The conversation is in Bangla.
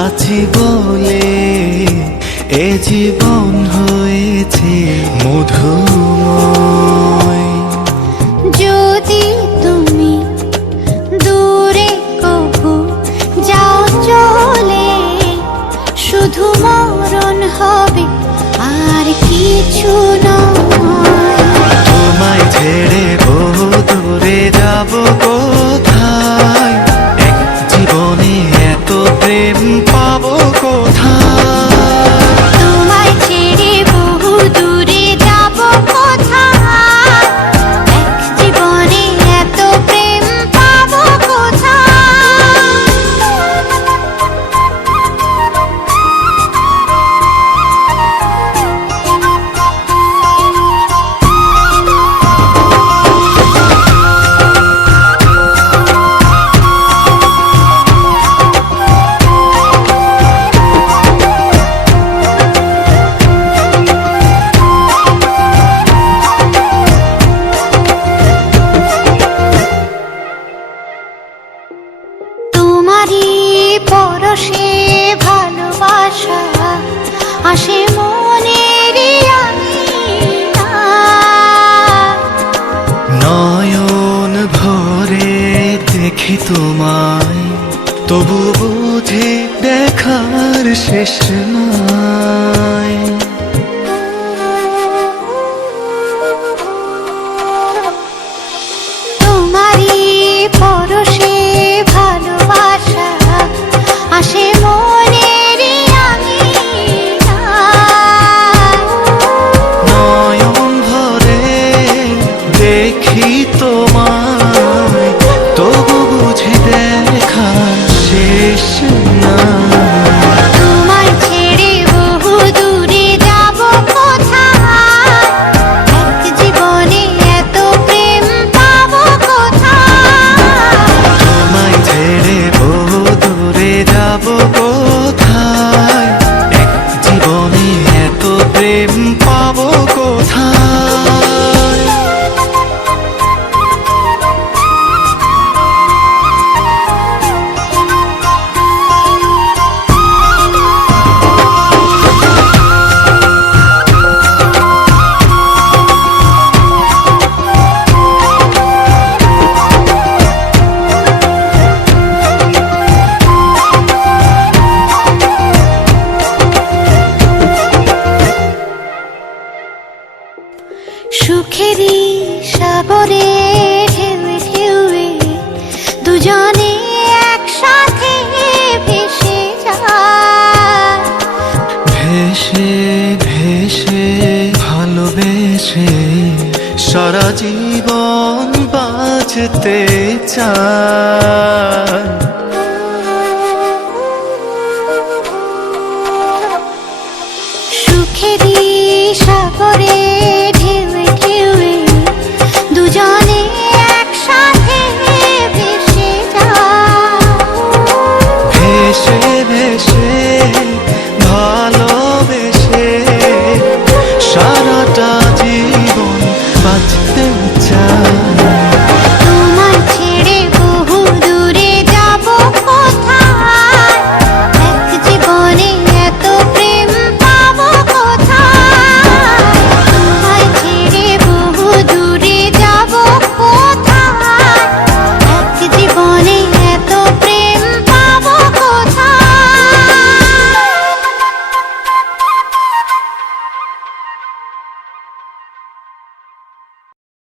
আছি বলে এ জীবন হয়েছে মধুময়। যদি তুমি দূরে কবু যাও চলে, শুধু মরণ হবে আর কিছু নয়। তোমায় ছেড়ে বহু দূরে যাব কোথায়, এক জীবনে এত প্রেম পাবো কোথায়। তোমায় ছেড়ে বহু দূরে যাব কোথায়, এক জীবনে এত প্রেম পাবো কোথায়। তোমারই পরশে ভালোবাসা আসে মনের নয়ন ভরে দেখি তোমায়, তবু বুঝে দেখার শেষ নাই। তোমারই পরশে ভালোবাসা আসে মনের নয়ন ভরে দেখি তোমায়, তবু বুঝে দেখার শেষ নাই। তোমায় ছেড়ে বহু দূরে যাব কোথায়, এক জীবনে এত প্রেম পাবো কোথায়। তোমায় ছেড়ে বহু দূরে যাব কোথায়, এক জীবনে এত প্রেম পাবো কোথায়। সুখেরই সাগরে ঢেউয়ে ঢেউয়ে দুজনে একসাথে ভেসে যায়। ভেসে ভেসে ভালোবেসে সারা জীবন বাঁচতে চায়।